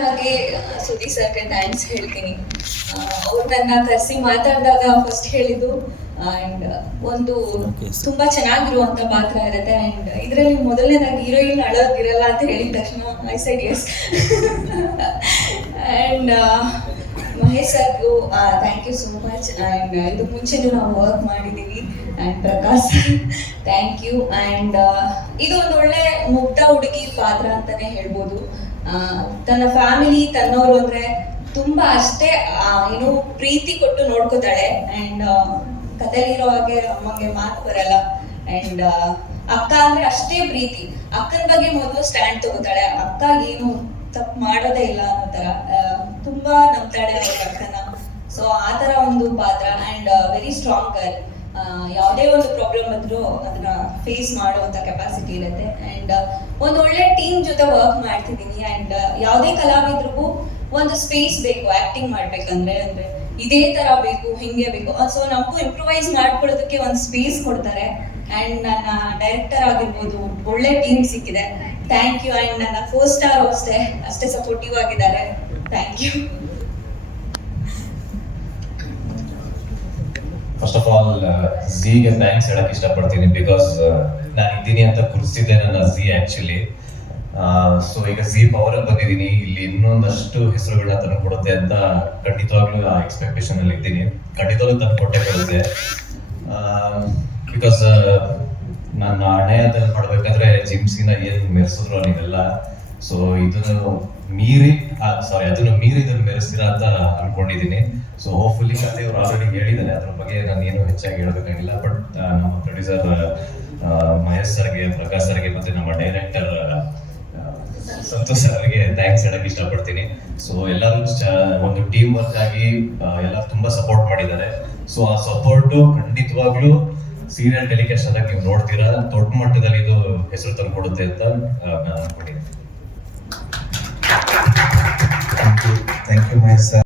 ಹಾಗೆ ಸುದೀಪ್ ಸರ್ಗೆ ಥ್ಯಾಂಕ್ಸ್ ಹೇಳ್ತೀನಿ. ಅವ್ರು ನನ್ನ ಕರೆಸಿ ಮಾತಾಡಿದಾಗ ಫಸ್ಟ್ ಹೇಳಿದ್ದು ಅಂಡ್ ಒಂದು ತುಂಬಾ ಚೆನ್ನಾಗಿರುವಂತ ಪಾತ್ರ ಇರುತ್ತೆ. ಅಂಡ್ ಇದರಲ್ಲಿ ಮೊದಲನೇದಾಗಿ ಹೀರೋಯಿನ್ ಅಳೋದಿರಲ್ಲ ಅಂತ ಹೇಳಿದ ತಕ್ಷಣ I side yes and Mahesh ಸರ್ಗೂ thank you so much and ಇದು ಮುಂಚೆನೂ ನಾವು ವರ್ಕ್ ಮಾಡಿದ್ದೀವಿ and Prakash thank you and ಇದು ಒಂದು ಒಳ್ಳೆ ಮುಗ್ಧ ಹುಡುಗಿ ಪಾತ್ರ ಅಂತಾನೆ ಹೇಳ್ಬೋದು. ತನ್ನ ಫ್ಯಾಮಿಲಿ ತನ್ನವರು ಅಂದ್ರೆ ತುಂಬಾ ಅಷ್ಟೇ ಏನು ಪ್ರೀತಿ ಕೊಟ್ಟು ನೋಡ್ಕೋತಾಳೆ. ಅಂಡ್ ಕಥೆಲಿರೋ ಹಾಗೆ ಅಮ್ಮಗೆ ಮಾತು ಬರಲ್ಲ. ಅಂಡ್ ಅಕ್ಕ ಅಂದ್ರೆ ಅಷ್ಟೇ ಪ್ರೀತಿ. ಅಕ್ಕನ ಬಗ್ಗೆ ಮೊದಲು ಸ್ಟ್ಯಾಂಡ್ ತಗೋತಾಳೆ. ಅಕ್ಕ ಏನು ತಪ್ಪು ಮಾಡೋದೇ ಇಲ್ಲ ಅನ್ನೋ ತರ ತುಂಬಾ ನಂಬ್ತಾಳೆ ಅವ್ರ ಅಕ್ಕನ. ಸೊ ಆ ತರ ಒಂದು ಪಾತ್ರ. ಅಂಡ್ ವೆರಿ ಸ್ಟ್ರಾಂಗ್ ಗರ್ಲ್ ಯಾವುದೇ ಒಂದು ಪ್ರಾಬ್ಲಮ್ ಬಂದರೂ ಅದನ್ನ ಫೇಸ್ ಮಾಡುವಂಥ ಕೆಪಾಸಿಟಿ ಇರುತ್ತೆ. ಅಂಡ್ ಒಂದು ಒಳ್ಳೆ ಟೀಮ್ ಜೊತೆ ವರ್ಕ್ ಮಾಡ್ತಿದ್ದೀನಿ. ಅಂಡ್ ಯಾವುದೇ ಕಲಾವಿದ್ರಿಗೂ ಒಂದು ಸ್ಪೇಸ್ ಬೇಕು ಆಕ್ಟಿಂಗ್ ಮಾಡ್ಬೇಕಂದ್ರೆ. ಅಂದ್ರೆ ಇದೇ ತರ ಬೇಕು, ಹಿಂಗೆ ಬೇಕು. ಸೊ ನಮಗೂ ಇಂಪ್ರೂವೈಸ್ ಮಾಡ್ಕೊಳ್ಳೋದಕ್ಕೆ ಒಂದು ಸ್ಪೇಸ್ ಕೊಡ್ತಾರೆ. ಅಂಡ್ ನನ್ನ ಡೈರೆಕ್ಟರ್ ಆಗಿರ್ಬೋದು, ಒಳ್ಳೆ ಟೀಮ್ ಸಿಕ್ಕಿದೆ. ಥ್ಯಾಂಕ್ ಯು ಅಂಡ್ ನನ್ನ ಫೋರ್ ಸ್ಟಾರ್ ಅಷ್ಟೇ ಅಷ್ಟೇ ಸಪೋರ್ಟಿವ್ ಆಗಿದ್ದಾರೆ. Thank you first of all ಝೀಗೆ thanks ಹೇಳಕ್ ಇಷ್ಟಪಡ್ತೀನಿ ಬಿಕಾಸ್ ನಾನು ಇದ್ದೀನಿ ಅಂತ ಕುರ್ಸಿದ್ದೆ ನನ್ನ ಝೀ ಆ್ಯಕ್ಚುಲಿ ಸೊ ಈಗ ಝೀ ಪವರ್ ಬಂದಿದ್ದೀನಿ. ಇಲ್ಲಿ ಇನ್ನೊಂದಷ್ಟು ಹೆಸರುಗಳನ್ನ ತಂದು ಕೊಡುತ್ತೆ ಅಂತ ಖಂಡಿತವಾಗ್ಲೂ ಆ ಎಕ್ಸ್ಪೆಕ್ಟೇಷನ್ ಅಲ್ಲಿ ಇದ್ದೀನಿ. ಖಂಡಿತವಾಗ್ಲೂ ತಂದು ಕೊಟ್ಟೆ ಕೊಡುತ್ತೆ ಬಿಕಾಸ್ ನನ್ನ ಹಣೆಯದಲ್ಲಿ ಮಾಡ್ಬೇಕಾದ್ರೆ ಜಿಮ್ಸಿನ ಏನು ಮೆರೆಸಿದ್ರು ನೀವೆಲ್ಲ ಸೊ ಇದನ್ನು ಮೀರಿ ಸಾರಿ ಅದನ್ನು ಮೀರಿ ಇದನ್ನು ಮೆರೆಸ್ತೀರಾ ಅಂತ ಅನ್ಕೊಂಡಿದ್ದೀನಿ. ಸೊ ಹೋಪ್ಫುಲ್ಲಿ ಕತೆ ಅವರು ಆಲ್ರೆಡಿ ಹೇಳಿದ್ದಾರೆ. ಅದ್ರ ಬಗ್ಗೆ ನಾನು ಏನು ಹೆಚ್ಚಾಗಿ ಹೇಳಬೇಕಾಗಿಲ್ಲ. ಬಟ್ ನಮ್ಮ ಪ್ರೊಡ್ಯೂಸರ್ ಮಹೇಶ್ ಸರ್ಗೆ, ಪ್ರಕಾಶ್ ಸರ್ಗೆ ಮತ್ತೆ ನಮ್ಮ ಡೈರೆಕ್ಟರ್ ಸಂತೋಷ್ ಸರ್ಗೆ ಥ್ಯಾಂಕ್ಸ್ ಹೇಳಕ್ ಇಷ್ಟಪಡ್ತೀನಿ. ಸೊ ಎಲ್ಲರೂ ಒಂದು ಟೀಮ್ ವರ್ಕ್ ಆಗಿ ಎಲ್ಲ ತುಂಬಾ ಸಪೋರ್ಟ್ ಮಾಡಿದ್ದಾರೆ. ಸೊ ಆ ಸಪೋರ್ಟು ಖಂಡಿತವಾಗ್ಲೂ ಸೀರಿಯಲ್ ಡೆಲಿಕೇಶನ್ ಆಗಿ ನೀವು ನೋಡ್ತೀರಾ? ದೊಡ್ಡ ಮಟ್ಟದಲ್ಲಿ ಇದು ಹೆಸರು ತಂದು ಕೊಡುತ್ತೆ ಅಂತ ನಾನು ಅನ್ಕೊಂಡಿದ್ದೀನಿ. Thank you thank you Mahesh sir